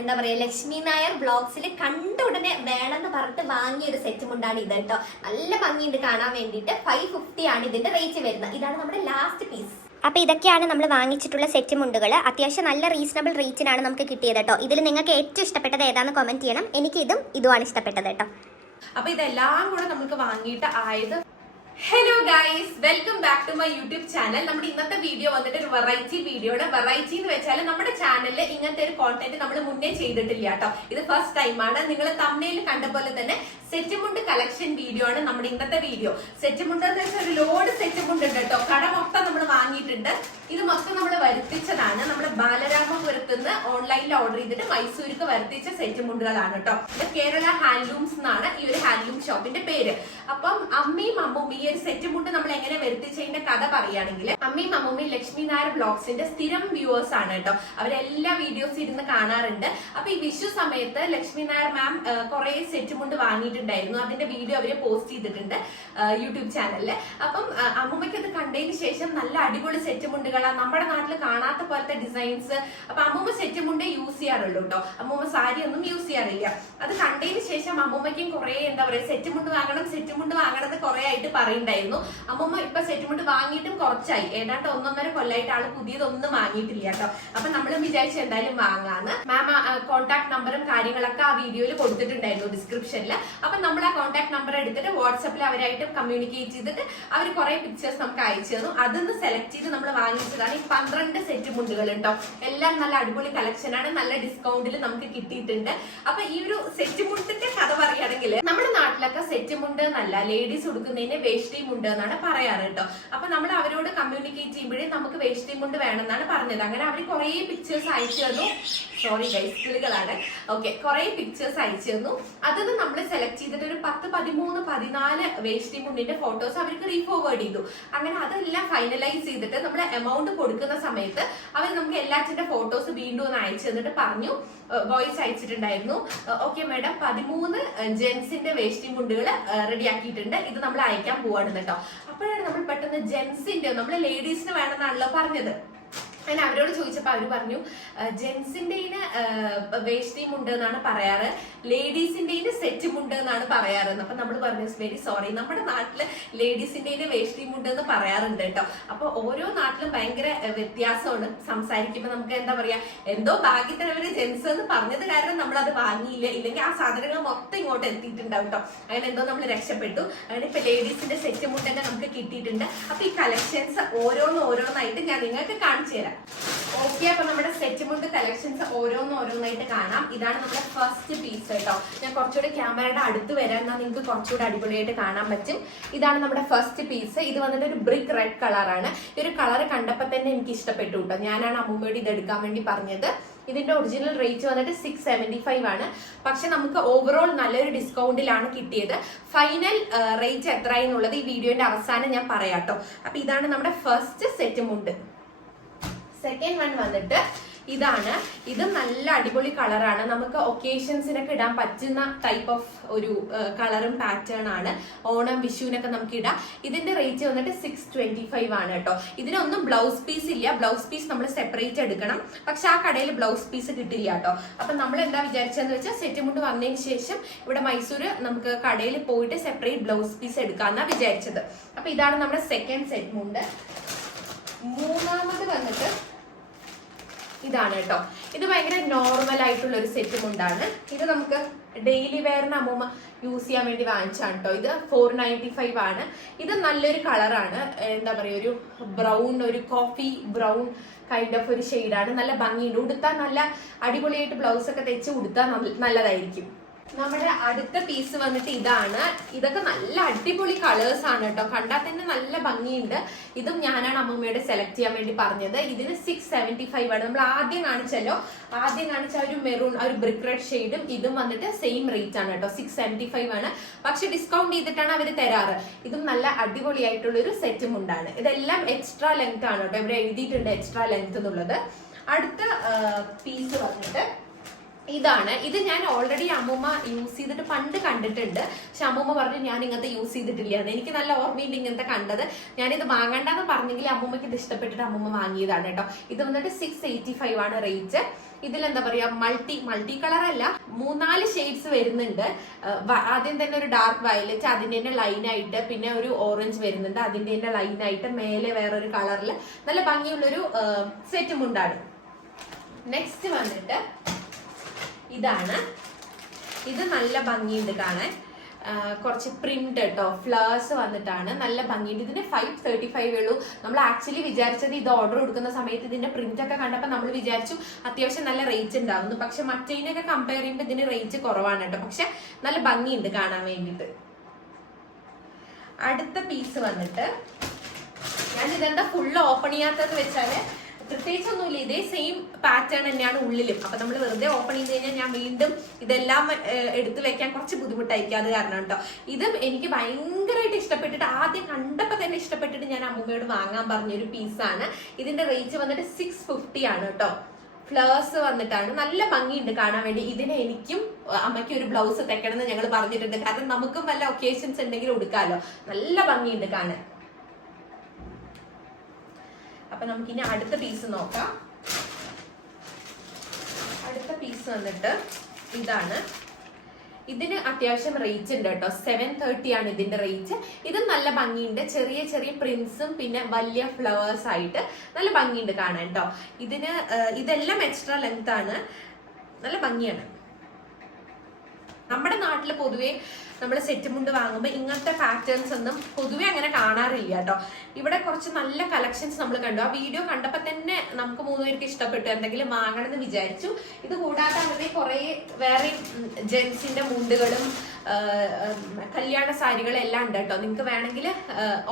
എന്താ പറയാ ലക്ഷ്മി നായർ ബ്ലോഗ്സിൽ കണ്ട ഉടനെ വേണമെന്ന് പറഞ്ഞിട്ട് വാങ്ങിയ ഒരു സെറ്റ് മുണ്ടാണ് ഇത് കേട്ടോ. നല്ല ഭംഗിയുണ്ട് കാണാൻ വേണ്ടിയിട്ട്. 550 ആണ് ഇതിന്റെ റേറ്റ് വരുന്നത്. ഇതാണ് നമ്മുടെ ലാസ്റ്റ് പീസ്. അപ്പോൾ ഇതൊക്കെയാണ് നമ്മൾ വാങ്ങിച്ചിട്ടുള്ള സെറ്റ് മുണ്ടുകൾ. അത്യാവശ്യം നല്ല റീസണബിൾ റേറ്റിനാണ് നമുക്ക് കിട്ടിയത് കേട്ടോ. ഇതിൽ നിങ്ങൾക്ക് ഏറ്റവും ഇഷ്ടപ്പെട്ടത് ഏതാണെന്ന് കമന്റ് ചെയ്യണം. എനിക്ക് ഇതുമാണ് ഇഷ്ടപ്പെട്ടത് കേട്ടോ. അപ്പൊ ഇതെല്ലാം കൂടെ നമുക്ക് വാങ്ങിയിട്ട് ആയത്. Hello guys, welcome back to my YouTube channel. നമ്മുടെ ഇന്നത്തെ വീഡിയോ വന്നിട്ട് ഒരു വെറൈറ്റി വീഡിയോ ആണ്. വെറൈറ്റി എന്ന് വെച്ചാൽ നമ്മുടെ ചാനലിൽ ഇങ്ങനത്തെ ഒരു കോണ്ടന്റ് നമ്മൾ മുന്നേ ചെയ്തിട്ടില്ല കേട്ടോ. ഇത് ഫസ്റ്റ് ടൈമാണ്. നിങ്ങൾ തമ്മിൽ കണ്ട പോലെ തന്നെ സെറ്റ് മുണ്ട് കളക്ഷൻ വീഡിയോ ആണ് നമ്മുടെ ഇന്നത്തെ വീഡിയോ. സെറ്റ് മുണ്ട് എന്ന് വെച്ചാൽ ഒരു ലോഡ് സെറ്റ് മുണ്ട് ഉണ്ട് കേട്ടോ. കട മൊത്തം നമ്മൾ വാങ്ങിയിട്ടുണ്ട്. ഇത് മൊത്തം നമ്മൾ വരുത്തിച്ചതാണ്. നമ്മുടെ ബാലരാമപുരത്ത് നിന്ന് ഓൺലൈനിൽ ഓർഡർ ചെയ്തിട്ട് മൈസൂർക്ക് വരുത്തിച്ച സെറ്റ് മുണ്ടുകളാണ് കേട്ടോ. ഇത് കേരള ഹാൻഡ്ലൂംസ് എന്നാണ് ഈ ഒരു ഹാൻഡ്ലൂം ഷോപ്പിന്റെ പേര്. അപ്പം അമ്മയും അമ്മൂമ്മ ഈ ഒരു സെറ്റ് മുണ്ട് നമ്മൾ എങ്ങനെ വരുത്തിച്ചതിന്റെ കഥ പറയുകയാണെങ്കിൽ, അമ്മയും അമ്മൂമ്മയും ലക്ഷ്മി നായർ ബ്ലോഗ്സിന്റെ സ്ഥിരം വ്യൂവേഴ്സ് ആണ് കേട്ടോ. അവരെല്ലാ വീഡിയോസ് ഇരുന്ന് കാണാറുണ്ട്. അപ്പൊ ഈ വിഷു സമയത്ത് ലക്ഷ്മി നായർ മാം കുറെ സെറ്റ് മുണ്ട് വാങ്ങിയിട്ടുണ്ടായിരുന്നു. അതിന്റെ വീഡിയോ അവര് പോസ്റ്റ് ചെയ്തിട്ടുണ്ട് യൂട്യൂബ് ചാനലില്. അപ്പം അമ്മൂമ്മയ്ക്ക് അത് കണ്ടതിന് ശേഷം നല്ല അടിപൊളി സെറ്റ് മുണ്ടുകളാ, നമ്മുടെ നാട്ടിൽ കാണാത്ത പോലത്തെ ഡിസൈൻസ്. അപ്പൊ അമ്മൂമ്മ സെറ്റ് മുണ്ടേ യൂസ് ചെയ്യാറുള്ളൂ കേട്ടോ. അമ്മൂമ്മ സാരി ഒന്നും യൂസ് ചെയ്യാറില്ല. അത് കണ്ടതിന് ശേഷം അമ്മൂമ്മയ്ക്കും കുറെ എന്താ പറയാ സെറ്റ് മുണ്ട് വാങ്ങണം എന്ന് കുറെ ആയിട്ട് പറയുണ്ടായിരുന്നു. അമ്മൂമ്മ ഇപ്പൊ സെറ്റ് മുണ്ട് വാങ്ങിയിട്ടും കുറച്ചായി, ഏതാണ്ട് 1.5 കൊല്ലമായിട്ട് ആള് പുതിയതൊന്നും വാങ്ങിയിട്ടില്ല കേട്ടോ. അപ്പൊ നമ്മളും വിചാരിച്ചു എന്തായാലും വാങ്ങാന്ന്. മാം കോൺടാക്ട് നമ്പറും കാര്യങ്ങളൊക്കെ ആ വീഡിയോയിൽ കൊടുത്തിട്ടുണ്ടായിരുന്നു ഡിസ്ക്രിപ്ഷനിൽ. അപ്പൊ നമ്മൾ ആ കോൺടാക്ട് നമ്പർ എടുത്തിട്ട് വാട്സാപ്പിൽ അവരായിട്ട് കമ്മ്യൂണിക്കേറ്റ് ചെയ്തിട്ട് അവർ കുറെ പിക്ചേഴ്സ് നമുക്ക് അയച്ചു തന്നു. അതിന്ന് സെലക്ട് ചെയ്ത് നമ്മൾ വാങ്ങിച്ചതാണ് ഈ 12 സെറ്റ് മുണ്ടുകൾ കേട്ടോ. എല്ലാം നല്ല അടിപൊളി കളക്ഷൻ ആണ്. നല്ല ഡിസ്കൗണ്ടിൽ നമുക്ക് കിട്ടിയിട്ടുണ്ട്. അപ്പൊ ഈ ഒരു സെറ്റ് മുണ്ടിന്റെ കഥ പറയുകയാണെങ്കിൽ, നമ്മുടെ നാട്ടിലൊക്കെ സെറ്റ് മുണ്ട് എന്നല്ല ലേഡീസ് ഉടുക്കുന്നതിന് വേഷ്ടി മുണ്ട് എന്നാണ് പറയാറ് കേട്ടോ. അപ്പൊ നമ്മൾ അവരോട് കമ്മ്യൂണിക്കേറ്റ് ചെയ്യുമ്പോഴേ നമുക്ക് വേഷ്ടി മുണ്ട് വേണമെന്നാണ് പറഞ്ഞത്. അങ്ങനെ അവർ കുറെ പിക്ചേഴ്സ് അയച്ചു തന്നു. സോറി ഗൈസ്, കിളികളാണ്. ഓക്കെ, കുറെ പിക്ചേഴ്സ് അയച്ചു തന്നു. അതൊന്ന് നമ്മൾ സെലക്ട് ചെയ്തിട്ട് ഒരു 10, 13, 14 വേഷ്ടി മുണ്ടിന്റെ ഫോട്ടോസ് അവർക്ക് റീഫോർവേഡ് ചെയ്തു. അങ്ങനെ അതെല്ലാം ഫൈനലൈസ് ചെയ്തിട്ട് നമ്മൾ എമൗണ്ട് കൊടുക്കുന്ന സമയത്ത് അവർ നമുക്ക് എല്ലാറ്റിന്റെ ഫോട്ടോസ് വീണ്ടും ഒന്ന് അയച്ചു തന്നിട്ട് പറഞ്ഞു, വോയിസ് അയച്ചിട്ടുണ്ടായിരുന്നു. ഓക്കെ മാഡം, 13 ജെൻസിന്റെ വേഷ്ടി മുണ്ടുകൾ റെഡിയാക്കിയിട്ടുണ്ട്, ഇത് നമ്മൾ അയക്കാൻ പോവാണ് കേട്ടോ. അപ്പോഴാണ് നമ്മൾ പെട്ടെന്ന് ജെൻസിന്റെ, നമ്മൾ ലേഡീസിന് വേണമെന്നാണല്ലോ പറഞ്ഞത്. ഞാൻ അവരോട് ചോദിച്ചപ്പോ അവര് പറഞ്ഞു ജെൻസിന്റെ വേഷ്ടി മുണ്ട് എന്നാണ് പറയാറ്, ലേഡീസിന്റെ സെറ്റ് മുണ്ട് എന്നാണ് പറയാറ്. അപ്പൊ നമ്മൾ പറഞ്ഞു വെരി സോറി, നമ്മുടെ നാട്ടില് ലേഡീസിന്റെ വേഷ്ടി മുണ്ട് എന്ന് പറയാറുണ്ട് കേട്ടോ. അപ്പൊ ഓരോ നാട്ടിലും ഭയങ്കര വ്യത്യാസമാണ്. സംസാരിക്കുമ്പോ നമുക്ക് എന്താ പറയാ, എന്തോ ഭാഗ്യത്തിനവര് ജെൻസ് എന്ന് പറഞ്ഞത് കാരണം നമ്മൾ അത് വാങ്ങിയില്ല, ഇല്ലെങ്കിൽ ആ സാധനങ്ങൾ മൊത്തം ഇങ്ങോട്ട് എത്തിയിട്ടുണ്ടാവും കേട്ടോ. അങ്ങനെ എന്തോ നമ്മൾ രക്ഷപ്പെട്ടു. അങ്ങനെ ഇപ്പൊ ലേഡീസിന്റെ സെറ്റ് മുണ്ടൊക്കെ നമുക്ക് കിട്ടിയിട്ടുണ്ട്. അപ്പൊ ഈ കളക്ഷൻസ് ഓരോന്നായിട്ട് ഞാൻ നിങ്ങൾക്ക് കാണിച്ചു തരാം. ഓക്കെ, അപ്പൊ നമ്മുടെ സെറ്റ് മുണ്ട് കളക്ഷൻസ് ഓരോന്നായിട്ട് കാണാം. ഇതാണ് നമ്മുടെ ഫസ്റ്റ് പീസ് കേട്ടോ. ഞാൻ കുറച്ചുകൂടെ ക്യാമറയുടെ അടുത്ത് വരാൻ, എന്നാൽ നിങ്ങൾക്ക് കുറച്ചുകൂടെ അടിപൊളിയായിട്ട് കാണാൻ പറ്റും. ഇതാണ് നമ്മുടെ ഫസ്റ്റ് പീസ്. ഇത് വന്നിട്ട് ഒരു ബ്രിക്ക് റെഡ് കളറാണ്. ഈ ഒരു കളർ കണ്ടപ്പോൾ തന്നെ എനിക്ക് ഇഷ്ടപ്പെട്ടു കേട്ടോ. ഞാനാണ് അമ്മൂമ്മയോട് ഇത് എടുക്കാൻ വേണ്ടി പറഞ്ഞത്. ഇതിന്റെ ഒറിജിനൽ റേറ്റ് വന്നിട്ട് 675 ആണ്. പക്ഷെ നമുക്ക് ഓവറോൾ നല്ലൊരു ഡിസ്കൗണ്ടിലാണ് കിട്ടിയത്. ഫൈനൽ റേറ്റ് എത്രയെന്നുള്ളത് ഈ വീഡിയോന്റെ അവസാനം ഞാൻ പറയാട്ടോ. അപ്പൊ ഇതാണ് നമ്മുടെ ഫസ്റ്റ് സെറ്റ് മുണ്ട്. സെക്കൻഡ് വൺ വന്നിട്ട് ഇതാണ്. ഇത് നല്ല അടിപൊളി കളറാണ്. നമുക്ക് ഒക്കേഷൻസിനൊക്കെ ഇടാൻ പറ്റുന്ന ടൈപ്പ് ഓഫ് ഒരു കളറും പാറ്റേൺ ആണ്. ഓണം വിഷുവിനൊക്കെ നമുക്ക് ഇടാം. ഇതിന്റെ റേറ്റ് വന്നിട്ട് 625 ആണ് കേട്ടോ. ഇതിനൊന്നും ബ്ലൗസ് പീസ് ഇല്ല. ബ്ലൗസ് പീസ് നമ്മൾ സെപ്പറേറ്റ് എടുക്കണം. പക്ഷെ ആ കടയിൽ ബ്ലൗസ് പീസ് കിട്ടില്ല കേട്ടോ. അപ്പൊ നമ്മൾ എന്താ വിചാരിച്ചതെന്ന് വെച്ചാൽ സെറ്റ് മുണ്ട് വന്നതിന് ശേഷം ഇവിടെ മൈസൂര് നമുക്ക് കടയിൽ പോയിട്ട് സെപ്പറേറ്റ് ബ്ലൗസ് പീസ് എടുക്കാന്നാ വിചാരിച്ചത്. അപ്പൊ ഇതാണ് നമ്മുടെ സെക്കൻഡ് സെറ്റ് മുണ്ട്. മൂന്നാമത് വന്നിട്ട് ഇതാണ് കേട്ടോ. ഇത് ഭയങ്കര നോർമൽ ആയിട്ടുള്ള ഒരു സെറ്റ് മുണ്ടാണ്. ഇത് നമുക്ക് ഡെയിലി വെയറിന് അമ്മൂമ്മ യൂസ് ചെയ്യാൻ വേണ്ടി വാങ്ങിച്ചാണ് കേട്ടോ. ഇത് 495 ആണ്. ഇത് നല്ലൊരു കളറാണ്. എന്താ പറയുക, ഒരു ബ്രൗൺ, ഒരു കോഫി ബ്രൗൺ കൈൻഡ് ഓഫ് ഒരു ഷെയ്ഡാണ്. നല്ല ഭംഗിയുണ്ട്. ഉടുത്താൽ നല്ല അടിപൊളിയായിട്ട് ബ്ലൗസ് ഒക്കെ തെച്ച് ഉടുത്താൽ നല്ലതായിരിക്കും. നമ്മുടെ അടുത്ത പീസ് വന്നിട്ട് ഇതാണ്. ഇതൊക്കെ നല്ല അടിപൊളി കളേഴ്സ് ആണ് കേട്ടോ. കണ്ടാൽ തന്നെ നല്ല ഭംഗിയുണ്ട്. ഇതും ഞാനാണ് അമ്മൂമ്മയോട് സെലക്ട് ചെയ്യാൻ വേണ്ടി പറഞ്ഞത്. ഇതിന് 675 ആണ്. നമ്മൾ ആദ്യം കാണിച്ച ഒരു മെറൂൺ, ഒരു ബ്രിക്ക് റെഡ് ഷെയ്ഡും ഇതും വന്നിട്ട് സെയിം റേറ്റ് ആണ് കേട്ടോ. 675 ആണ്. പക്ഷെ ഡിസ്കൗണ്ട് ചെയ്തിട്ടാണ് അവർ തരാറ്. ഇതും നല്ല അടിപൊളിയായിട്ടുള്ള ഒരു സെറ്റും ഉണ്ടാണ്. ഇതെല്ലാം എക്സ്ട്രാ ലെങ്ത് ആണ് കേട്ടോ. ഇവിടെ എഴുതിയിട്ടുണ്ട് എക്സ്ട്രാ ലെങ്ത് എന്നുള്ളത്. അടുത്ത പീസ് വന്നിട്ട് ഇതാണ്. ഇത് ഞാൻ ഓൾറെഡി അമ്മൂമ്മ യൂസ് ചെയ്തിട്ട് പണ്ട് കണ്ടിട്ടുണ്ട്. പക്ഷെ അമ്മൂമ്മ പറഞ്ഞു ഞാൻ ഇങ്ങനത്തെ യൂസ് ചെയ്തിട്ടില്ല. എനിക്ക് നല്ല ഓർമ്മയുണ്ട് ഇങ്ങനത്തെ കണ്ടത്. ഞാനിത് വാങ്ങണ്ടെന്ന് പറഞ്ഞെങ്കിൽ അമ്മൂമ്മയ്ക്ക് ഇത് ഇഷ്ടപ്പെട്ടിട്ട് അമ്മൂമ്മ വാങ്ങിയതാണ് കേട്ടോ. ഇത് വന്നിട്ട് 685 ആണ് റേറ്റ്. ഇതിലെന്താ പറയാ മൾട്ടി കളർ അല്ല, 3-4 ഷെയ്ഡ്സ് വരുന്നുണ്ട്. ആദ്യം തന്നെ ഒരു ഡാർക്ക് വയലറ്റ്, അതിന്റെ തന്നെ ലൈനായിട്ട്, പിന്നെ ഒരു ഓറഞ്ച് വരുന്നുണ്ട്, അതിന്റെ തന്നെ ലൈനായിട്ട്, മേലെ വേറൊരു കളറിൽ നല്ല ഭംഗിയുള്ളൊരു സെറ്റ് മുണ്ടാണ്. നെക്സ്റ്റ് വന്നിട്ട് ഇതാണ്. ഇത് നല്ല ഭംഗിയുണ്ട് കാണാൻ, കുറച്ച് പ്രിന്റ് കേട്ടോ, ഫ്ലവേഴ്സ് വന്നിട്ടാണ്, നല്ല ഭംഗിയുണ്ട്. ഇതിന് 535 ഉള്ളൂ. നമ്മൾ ആക്ച്വലി വിചാരിച്ചത് ഇത് ഓർഡർ കൊടുക്കുന്ന സമയത്ത് ഇതിന്റെ പ്രിന്റ് ഒക്കെ കണ്ടപ്പോൾ നമ്മൾ വിചാരിച്ചു അത്യാവശ്യം നല്ല റേറ്റ് ഉണ്ടാവുന്നു. പക്ഷെ മറ്റേതിനൊക്കെ കമ്പയർ ചെയ്യുമ്പോൾ ഇതിന് റേറ്റ് കുറവാണ് കേട്ടോ. പക്ഷെ നല്ല ഭംഗിയുണ്ട് കാണാൻ വേണ്ടിയിട്ട്. അടുത്ത പീസ് വന്നിട്ട് ഞാൻ ഇതെന്താ ഫുള്ള് ഓപ്പൺ ചെയ്യാത്തതെന്ന് വെച്ചാല് പ്രത്യേകിച്ചൊന്നുമില്ല, ഇതേ സെയിം പാറ്റേൺ തന്നെയാണ് ഉള്ളിലും. അപ്പൊ നമ്മൾ വെറുതെ ഓപ്പൺ ചെയ്ത് കഴിഞ്ഞാൽ ഞാൻ വീണ്ടും ഇതെല്ലാം എടുത്തു വെക്കാൻ കുറച്ച് ബുദ്ധിമുട്ടായിരിക്കും, അത് കാരണം കേട്ടോ. ഇതും എനിക്ക് ഭയങ്കരമായിട്ട് ഇഷ്ടപ്പെട്ടിട്ട്, ആദ്യം കണ്ടപ്പോ തന്നെ ഇഷ്ടപ്പെട്ടിട്ട് ഞാൻ അമ്മൂമ്മയോട് വാങ്ങാൻ പറഞ്ഞൊരു പീസാണ്. ഇതിന്റെ റേറ്റ് വന്നിട്ട് 650 ആണ് കേട്ടോ. ഫ്ലവേഴ്സ് വന്നിട്ടാണ്, നല്ല ഭംഗിയുണ്ട് കാണാൻ വേണ്ടി. ഇതിന് എനിക്കും അമ്മയ്ക്കും ഒരു ബ്ലൗസ് തെക്കണമെന്ന് ഞങ്ങൾ പറഞ്ഞിട്ടുണ്ട്, കാരണം നമുക്കും വല്ല ഒക്കേഷൻസ് ഉണ്ടെങ്കിലും എടുക്കാമല്ലോ. നല്ല ഭംഗിയുണ്ട് കാണാൻ. അപ്പൊ നമുക്കിനി അടുത്ത പീസ് നോക്കാം. അടുത്ത പീസ് വന്നിട്ട് ഇതാണ്. ഇതിന് അത്യാവശ്യം റേറ്റ് ഉണ്ട് കേട്ടോ, 730 ആണ് ഇതിന്റെ റേറ്റ്. ഇത് നല്ല ഭംഗിയുണ്ട്, ചെറിയ ചെറിയ പ്രിന്റ്സും പിന്നെ വലിയ ഫ്ലവേഴ്സ് ആയിട്ട് നല്ല ഭംഗിയുണ്ട് കാണാൻ കേട്ടോ. ഇതെല്ലാം എക്സ്ട്രാ ലെങ്ത് ആണ്, നല്ല ഭംഗിയാണ്. നമ്മുടെ നാട്ടില് പൊതുവെ നമ്മൾ സെറ്റ് മുണ്ട് വാങ്ങുമ്പോൾ ഇങ്ങനത്തെ പാറ്റേൺസ് ഒന്നും പൊതുവെ അങ്ങനെ കാണാറില്ല കേട്ടോ. ഇവിടെ കുറച്ച് നല്ല കളക്ഷൻസ് നമ്മൾ കണ്ടു. ആ വീഡിയോ കണ്ടപ്പോൾ തന്നെ നമുക്ക് 3 പേർക്ക് ഇഷ്ടപ്പെട്ടു, എന്തെങ്കിലും വാങ്ങണം എന്ന് വിചാരിച്ചു. ഇത് കൂടാതെ അങ്ങനെ കുറെ വേറെ ജെൻസിന്റെ മുണ്ടുകളും കല്യാണ സാരികളും എല്ലാം ഉണ്ട് കേട്ടോ. നിങ്ങൾക്ക് വേണമെങ്കിൽ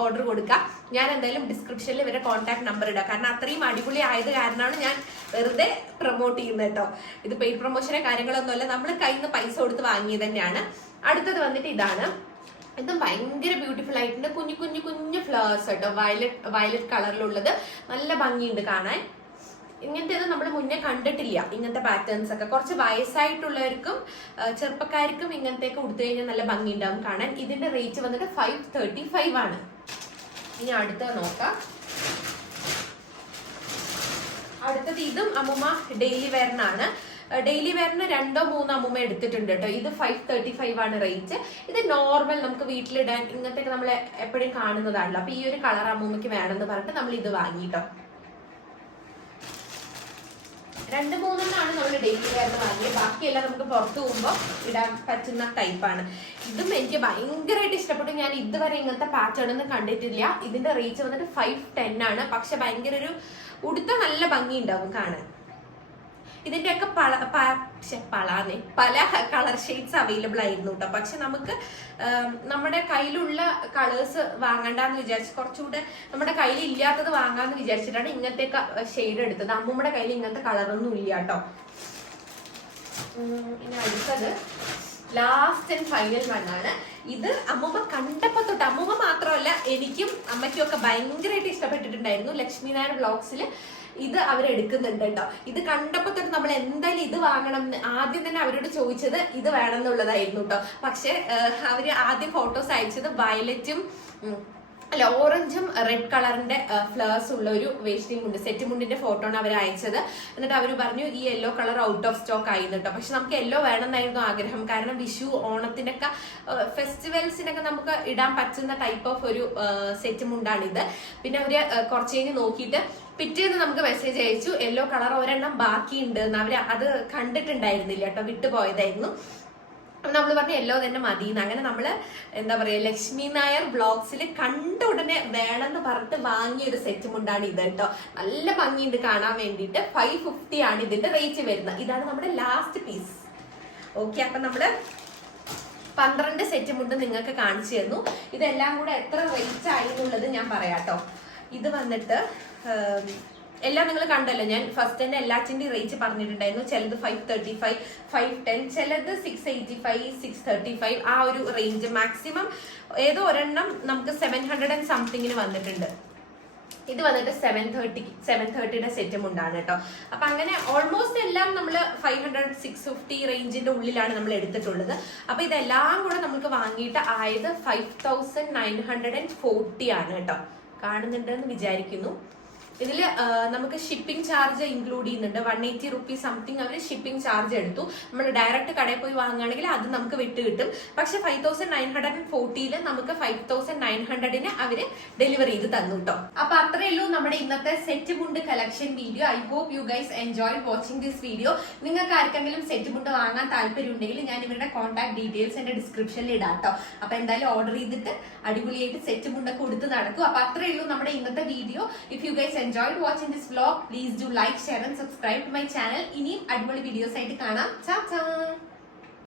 ഓർഡർ കൊടുക്കാം. ഞാൻ എന്തായാലും ഡിസ്ക്രിപ്ഷനിൽ ഇവരുടെ കോൺടാക്ട് നമ്പർ ഇടാം, കാരണം അത്രയും അടിപൊളി ആയത് കാരണമാണ് ഞാൻ വെറുതെ പ്രൊമോട്ട് ചെയ്യുന്നത് കേട്ടോ. ഇത് പെയ്ഡ് പ്രൊമോഷനെ കാര്യങ്ങളൊന്നുമല്ല, നമ്മൾ കയ്യിൽ നിന്ന് പൈസ കൊടുത്ത് വാങ്ങിയത് തന്നെയാണ്. അടുത്തത് വന്നിട്ട് ഇതാണ്. ഇത് ഭയങ്കര ബ്യൂട്ടിഫുൾ ആയിട്ടുണ്ട്, കുഞ്ഞു കുഞ്ഞു കുഞ്ഞു ഫ്ലവേഴ്സ് കേട്ടോ, വയലറ്റ് കളറിലുള്ളത്. നല്ല ഭംഗിയുണ്ട് കാണാൻ. ഇങ്ങനത്തെ നമ്മൾ മുന്നേ കണ്ടിട്ടില്ല, ഇങ്ങനത്തെ പാറ്റേൺസ് ഒക്കെ. കുറച്ച് വയസ്സായിട്ടുള്ളവർക്കും ചെറുപ്പക്കാർക്കും ഇങ്ങനത്തെയൊക്കെ കൊടുത്തു കഴിഞ്ഞാൽ നല്ല ഭംഗി ഉണ്ടാവും കാണാൻ. ഇതിന്റെ റേറ്റ് വന്നിട്ട് 535 ആണ്. ഇനി അടുത്തത് നോക്കാം. അടുത്തത് ഇതും അമ്മൂമ്മ ഡെയിലി വെയറിനാണ്. ഡെയിലി വെയറിന് 2-3 അമ്മൂമ്മ എടുത്തിട്ടുണ്ട് കേട്ടോ. ഇത് 535 ആണ് റേറ്റ്. ഇത് നോർമൽ നമുക്ക് വീട്ടിലിടാൻ ഇങ്ങനത്തെ നമ്മൾ എപ്പോഴും കാണുന്നതാണല്ലോ. അപ്പൊ ഈ ഒരു കളർ അമ്മൂമ്മയ്ക്ക് വേണമെന്ന് പറഞ്ഞിട്ട് നമ്മൾ ഇത് വാങ്ങിട്ടോ. 2-3 നമ്മൾ ഡെയിലി വെയറിന് വാങ്ങിയത്. ബാക്കിയെല്ലാം നമുക്ക് പുറത്തു പോകുമ്പോൾ ഇടാൻ പറ്റുന്ന ടൈപ്പാണ്. ഇതും എനിക്ക് ഭയങ്കരമായിട്ട് ഇഷ്ടപ്പെട്ടു. ഞാൻ ഇതുവരെ ഇങ്ങനത്തെ പാറ്റേൺ ഒന്നും കണ്ടിട്ടില്ല. ഇതിന്റെ റേറ്റ് വന്നിട്ട് 510 ആണ്. പക്ഷെ ഭയങ്കര ഒരു ഉടുത്ത നല്ല ഭംഗി ഉണ്ടാവും കാണാൻ. ഇതിന്റെയൊക്കെ പല കളർ ഷെയ്ഡ്സ് അവൈലബിൾ ആയിരുന്നു കേട്ടോ. പക്ഷെ നമുക്ക് നമ്മുടെ കയ്യിലുള്ള കളേഴ്സ് വാങ്ങണ്ടെന്ന് വിചാരിച്ച്, കുറച്ചുകൂടെ നമ്മുടെ കയ്യിൽ ഇല്ലാത്തത് വാങ്ങാന്ന് വിചാരിച്ചിട്ടാണ് ഇങ്ങനത്തെ ഷെയ്ഡ് എടുത്തത്. അമ്മൂമ്മയുടെ കയ്യിൽ ഇങ്ങനത്തെ കളറൊന്നും ഇല്ല കേട്ടോ. ഇനി അടുത്തത് ലാസ്റ്റ് ആൻഡ് ഫൈനൽ വണ്ണാണ്. ഇത് അമ്മൂമ്മ കണ്ടപ്പോ തൊട്ട്, അമ്മൂമ്മ മാത്രമല്ല എനിക്കും അമ്മയ്ക്കും ഒക്കെ ഭയങ്കരമായിട്ട് ഇഷ്ടപ്പെട്ടിട്ടുണ്ടായിരുന്നു. ലക്ഷ്മി നായർ വ്ലോഗ്സിൽ ഇത് അവരെടുക്കുന്നുണ്ട് കേട്ടോ. ഇത് കണ്ടപ്പോ തൊട്ട് നമ്മൾ എന്തായാലും ഇത് വാങ്ങണം എന്ന് ആദ്യം തന്നെ അവരോട് ചോദിച്ചത് ഇത് വേണം എന്നുള്ളതായിരുന്നു കേട്ടോ. പക്ഷെ അവര് ആദ്യം ഫോട്ടോസ് അയച്ചത് വയലറ്റും ഓറഞ്ചും റെഡ് കളറിന്റെ ഫ്ലവേഴ്സ് ഉള്ള ഒരു വേസ്റ്റിംഗ് മുണ്ട്, സെറ്റ് മുണ്ടിന്റെ ഫോട്ടോ ആണ് അവർ അയച്ചത്. എന്നിട്ട് അവർ പറഞ്ഞു ഈ yellow colour out of stock ആയിരുന്നു കേട്ടോ. പക്ഷെ നമുക്ക് യെല്ലോ വേണമെന്നായിരുന്നു ആഗ്രഹം, കാരണം വിഷു ഓണത്തിനൊക്കെ ഫെസ്റ്റിവൽസിനൊക്കെ നമുക്ക് ഇടാൻ പറ്റുന്ന ടൈപ്പ് ഓഫ് ഒരു സെറ്റ് മുണ്ടാണിത്. പിന്നെ അവര് കുറച്ച് കഴിഞ്ഞ് നോക്കിയിട്ട് പിറ്റേന്ന് നമുക്ക് മെസ്സേജ് അയച്ചു യെല്ലോ കളർ ഒരെണ്ണം ബാക്കിയുണ്ട് എന്ന്. അവര് അത് കണ്ടിട്ടുണ്ടായിരുന്നില്ല കേട്ടോ, വിട്ടുപോയതായിരുന്നു. നമ്മൾ പറഞ്ഞു യെല്ലോ തന്നെ മതിയെന്ന്. അങ്ങനെ നമ്മള് എന്താ പറയാ, ലക്ഷ്മി നായർ വ്ലോഗ്സിൽ കണ്ട ഉടനെ വേണമെന്ന് പറഞ്ഞിട്ട് വാങ്ങിയ ഒരു സെറ്റ് മുണ്ടാണ് ഇത് കേട്ടോ. നല്ല ഭംഗിയുണ്ട് കാണാൻ വേണ്ടിയിട്ട്. 550 ആണ് ഇതിന്റെ റേറ്റ് വരുന്നത്. ഇതാണ് നമ്മുടെ ലാസ്റ്റ് പീസ്. ഓക്കെ, അപ്പൊ നമ്മള് 12 സെറ്റ് മുണ്ട് നിങ്ങൾക്ക് കാണിച്ചു തന്നു. ഇതെല്ലാം കൂടെ എത്ര റേറ്റ് ആയി എന്നുള്ളത് ഞാൻ പറയാട്ടോ. ഇത് വന്നിട്ട് എല്ലാം നിങ്ങൾ കണ്ടല്ലോ, ഞാൻ ഫസ്റ്റ് തന്നെ എല്ലാറ്റിന്റെ റേറ്റ് പറഞ്ഞിട്ടുണ്ടായിരുന്നു. ചിലത് 535, 510, ചിലത് 685, 635, ആ ഒരു റേഞ്ച്. മാക്സിമം ഏതോ ഒരെണ്ണം നമുക്ക് 700 and സംതിങ്ങിന് വന്നിട്ടുണ്ട്. ഇത് വന്നിട്ട് 730യുടെ സെറ്റും ഉണ്ടാണ് കേട്ടോ. അപ്പൊ അങ്ങനെ ഓൾമോസ്റ്റ് എല്ലാം നമ്മൾ 500, 650 റേഞ്ചിന്റെ ഉള്ളിലാണ് നമ്മൾ എടുത്തിട്ടുള്ളത്. അപ്പൊ ഇതെല്ലാം കൂടെ നമുക്ക് വാങ്ങിയിട്ട് ആയത് 5940 ആണ് കേട്ടോ. കാണുന്നുണ്ടെന്ന് വിചാരിക്കുന്നു. ഇതിൽ നമുക്ക് ഷിപ്പിംഗ് ചാർജ് ഇൻക്ലൂഡ് ചെയ്യുന്നുണ്ട്. 180 റുപ്പീസ് സംതിങ് അവർ ഷിപ്പിംഗ് ചാർജ് എടുത്തു. നമ്മൾ ഡയറക്റ്റ് കടയിൽ പോയി വാങ്ങുകയാണെങ്കിൽ അത് നമുക്ക് വിട്ട് കിട്ടും. പക്ഷെ 5940 നമുക്ക് 5900 അവര് ഡെലിവറി ചെയ്ത് തന്നു കേട്ടോ. അപ്പൊ അത്രയേ ഉള്ളൂ നമ്മുടെ ഇന്നത്തെ set mundu collection video. I hope you guys enjoy watching this video. നിങ്ങൾക്ക് ആർക്കെങ്കിലും സെറ്റ് മുണ്ട് വാങ്ങാൻ താല്പര്യം ഉണ്ടെങ്കിൽ ഞാൻ ഇവരുടെ കോൺടാക്ട് ഡീറ്റെയിൽസ് എന്റെ ഡിസ്ക്രിപ്ഷനിൽ ഇടാം കേട്ടോ. അപ്പൊ എന്തായാലും ഓർഡർ ചെയ്തിട്ട് അടിപൊളിയായിട്ട് സെറ്റ് മുണ്ടൊക്കെ കൊടുത്ത് നടക്കും. അപ്പൊ അത്രയേ ഉള്ളൂ നമ്മുടെ ഇന്നത്തെ video. If you guys enjoyed watching this vlog, please do like, share and subscribe to my channel. ഇനിയും അടിപൊളി വീഡിയോസ് ആയിട്ട് കാണാം. ചാ